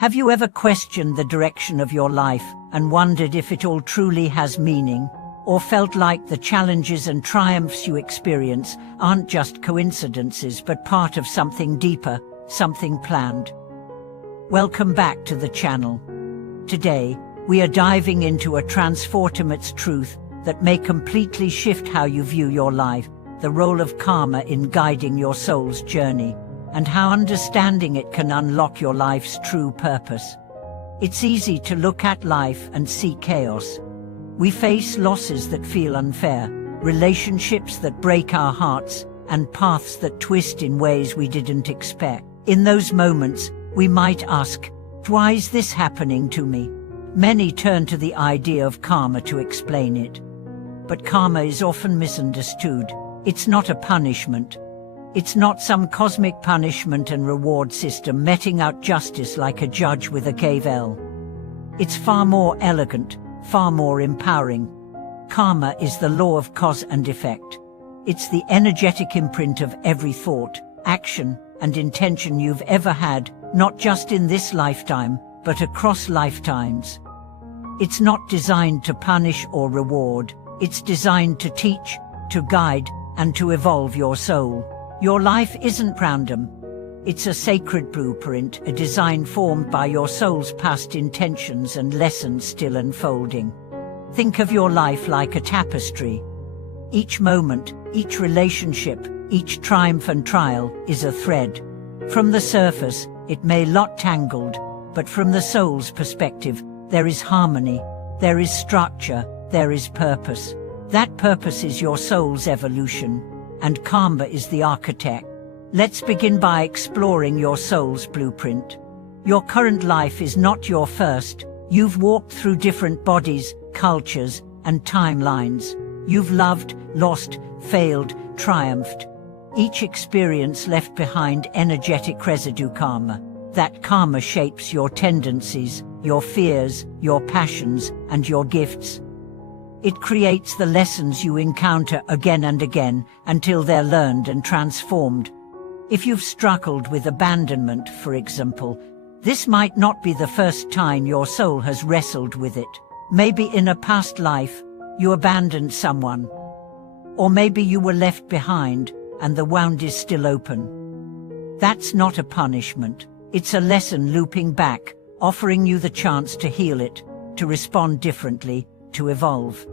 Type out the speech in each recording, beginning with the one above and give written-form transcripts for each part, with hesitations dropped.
Have you ever questioned the direction of your life and wondered if it all truly has meaning, or felt like the challenges and triumphs you experience aren't just coincidences but part of something deeper, something planned? Welcome back to the channel. Today, we are diving into a transformative truth that may completely shift how you view your life, the role of karma in guiding your soul's journey, and how understanding it can unlock your life's true purpose. It's easy to look at life and see chaos. We face losses that feel unfair, relationships that break our hearts, and paths that twist in ways we didn't expect. In those moments, we might ask, why is this happening to me? Many turn to the idea of karma to explain it. But karma is often misunderstood. It's not a punishment. It's not some cosmic punishment and reward system meting out justice like a judge with a gavel. It's far more elegant, far more empowering. Karma is the law of cause and effect. It's the energetic imprint of every thought, action, and intention you've ever had, not just in this lifetime, but across lifetimes. It's not designed to punish or reward. It's designed to teach, to guide, and to evolve your soul. Your life isn't random. It's a sacred blueprint, a design formed by your soul's past intentions and lessons still unfolding. Think of your life like a tapestry. Each moment, each relationship, each triumph and trial is a thread. From the surface, it may look tangled, but from the soul's perspective, there is harmony, there is structure, there is purpose. That purpose is your soul's evolution, and karma is the architect. Let's begin by exploring your soul's blueprint. Your current life is not your first. You've walked through different bodies, cultures, and timelines. You've loved, lost, failed, triumphed. Each experience left behind energetic residue karma. That karma shapes your tendencies, your fears, your passions, and your gifts. It creates the lessons you encounter again and again until they're learned and transformed. If you've struggled with abandonment, for example, this might not be the first time your soul has wrestled with it. Maybe in a past life, you abandoned someone. Or maybe you were left behind, and the wound is still open. That's not a punishment. It's a lesson looping back, offering you the chance to heal it, to respond differently, to evolve.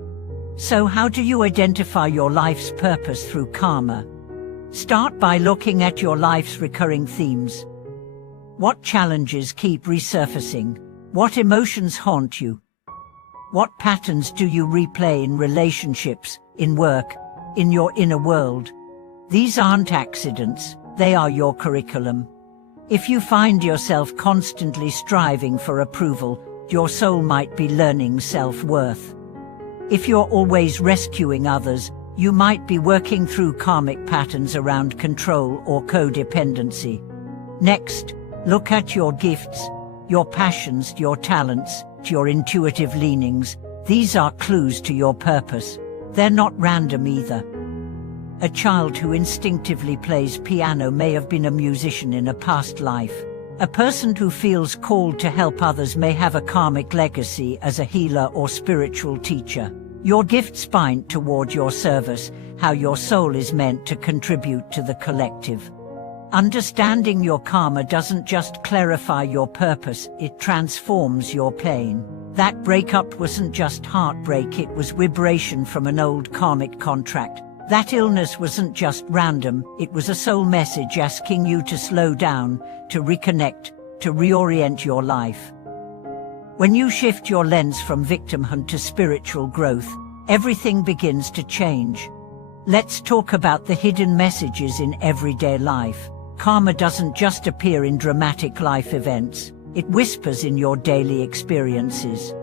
So how do you identify your life's purpose through karma? Start by looking at your life's recurring themes. What challenges keep resurfacing? What emotions haunt you? What patterns do you replay in relationships, in work, in your inner world? These aren't accidents, they are your curriculum. If you find yourself constantly striving for approval, your soul might be learning self-worth. If you're always rescuing others, you might be working through karmic patterns around control or codependency. Next, look at your gifts, your passions, your talents, your intuitive leanings. These are clues to your purpose. They're not random either. A child who instinctively plays piano may have been a musician in a past life. A person who feels called to help others may have a karmic legacy as a healer or spiritual teacher. Your gifts point toward your service, how your soul is meant to contribute to the collective. Understanding your karma doesn't just clarify your purpose, it transforms your pain. That breakup wasn't just heartbreak, it was liberation from an old karmic contract. That illness wasn't just random, it was a soul message asking you to slow down, to reconnect, to reorient your life. When you shift your lens from victimhood to spiritual growth, everything begins to change. Let's talk about the hidden messages in everyday life. Karma doesn't just appear in dramatic life events, it whispers in your daily experiences.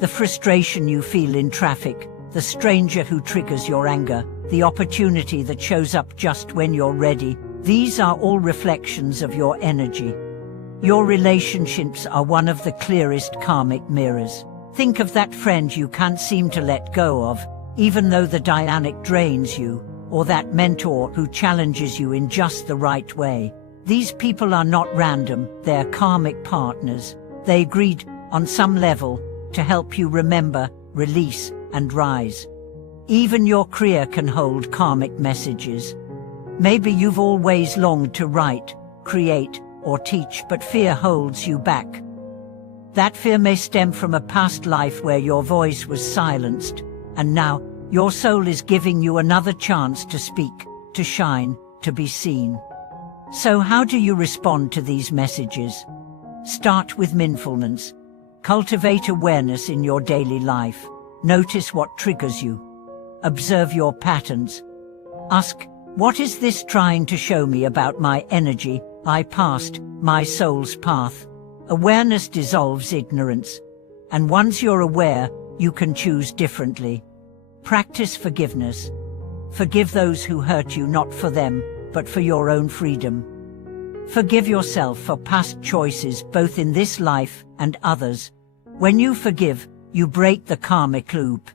The frustration you feel in traffic, the stranger who triggers your anger, the opportunity that shows up just when you're ready, these are all reflections of your energy. Your relationships are one of the clearest karmic mirrors. Think of that friend you can't seem to let go of, even though the dynamic drains you, or that mentor who challenges you in just the right way. These people are not random, they're karmic partners. They agreed, on some level, to help you remember, release, and rise. Even your career can hold karmic messages. Maybe you've always longed to write, create, or teach, but fear holds you back. That fear may stem from a past life where your voice was silenced, and now, your soul is giving you another chance to speak, to shine, to be seen. So how do you respond to these messages? Start with mindfulness. Cultivate awareness in your daily life. Notice what triggers you. Observe your patterns. Ask, what is this trying to show me about my energy, my past, my soul's path? Awareness dissolves ignorance. And once you're aware, you can choose differently. Practice forgiveness. Forgive those who hurt you, not for them, but for your own freedom. Forgive yourself for past choices, both in this life and others. When you forgive, you break the karmic loop.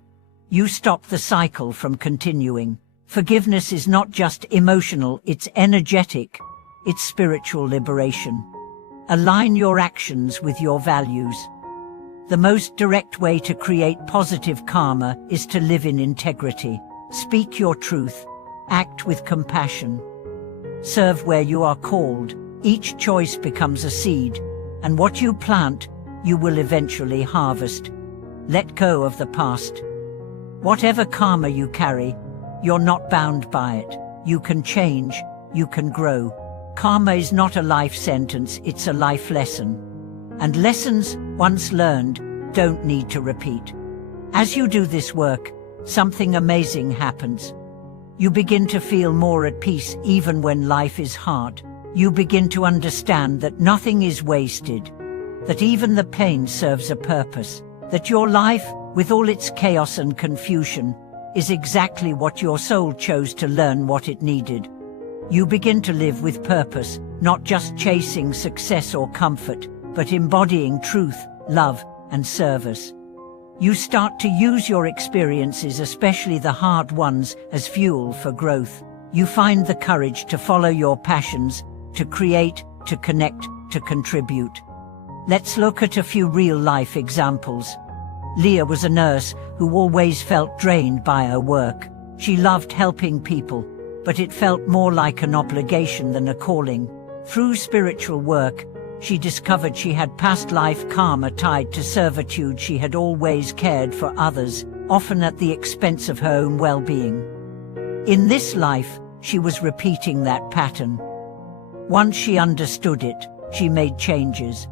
You stop the cycle from continuing. Forgiveness is not just emotional, it's energetic. It's spiritual liberation. Align your actions with your values. The most direct way to create positive karma is to live in integrity. Speak your truth. Act with compassion. Serve where you are called. Each choice becomes a seed, and what you plant, you will eventually harvest. Let go of the past. Whatever karma you carry, you're not bound by it. You can change, you can grow. Karma is not a life sentence, it's a life lesson. And lessons, once learned, don't need to repeat. As you do this work, something amazing happens. You begin to feel more at peace even when life is hard. You begin to understand that nothing is wasted, that even the pain serves a purpose, that your life, with all its chaos and confusion, is exactly what your soul chose to learn what it needed. You begin to live with purpose, not just chasing success or comfort, but embodying truth, love, and service. You start to use your experiences, especially the hard ones, as fuel for growth. You find the courage to follow your passions, to create, to connect, to contribute. Let's look at a few real-life examples. Leah was a nurse who always felt drained by her work. She loved helping people, but it felt more like an obligation than a calling. Through spiritual work, she discovered she had past life karma tied to servitude. She had always cared for others, often at the expense of her own well-being. In this life, she was repeating that pattern. Once she understood it, she made changes.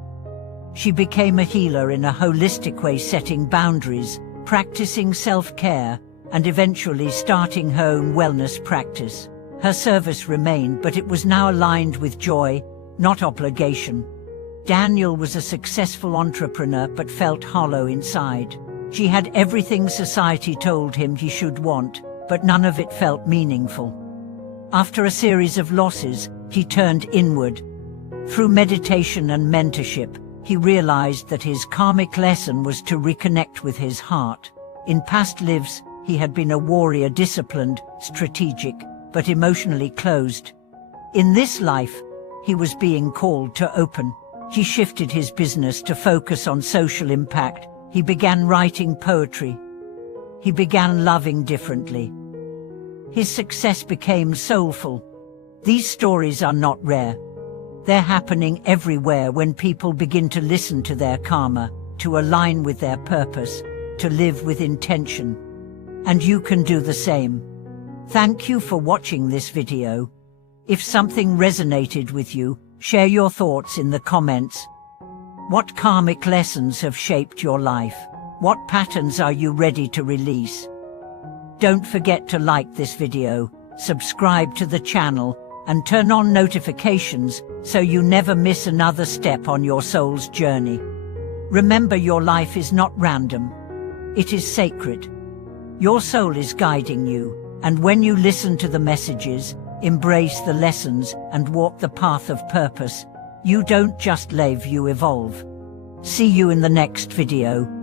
She became a healer in a holistic way, setting boundaries, practicing self-care, and eventually starting her own wellness practice. Her service remained, but it was now aligned with joy, not obligation. Daniel was a successful entrepreneur but felt hollow inside. She had everything society told him he should want, but none of it felt meaningful. After a series of losses, he turned inward. Through meditation and mentorship, he realized that his karmic lesson was to reconnect with his heart. In past lives, he had been a warrior, disciplined, strategic, but emotionally closed. In this life, he was being called to open. He shifted his business to focus on social impact. He began writing poetry. He began loving differently. His success became soulful. These stories are not rare. They're happening everywhere when people begin to listen to their karma, to align with their purpose, to live with intention. And you can do the same. Thank you for watching this video. If something resonated with you, share your thoughts in the comments. What karmic lessons have shaped your life? What patterns are you ready to release? Don't forget to like this video, subscribe to the channel, and turn on notifications so you never miss another step on your soul's journey. Remember, your life is not random. It is sacred. Your soul is guiding you, and when you listen to the messages, embrace the lessons, and walk the path of purpose, you don't just live, you evolve. See you in the next video.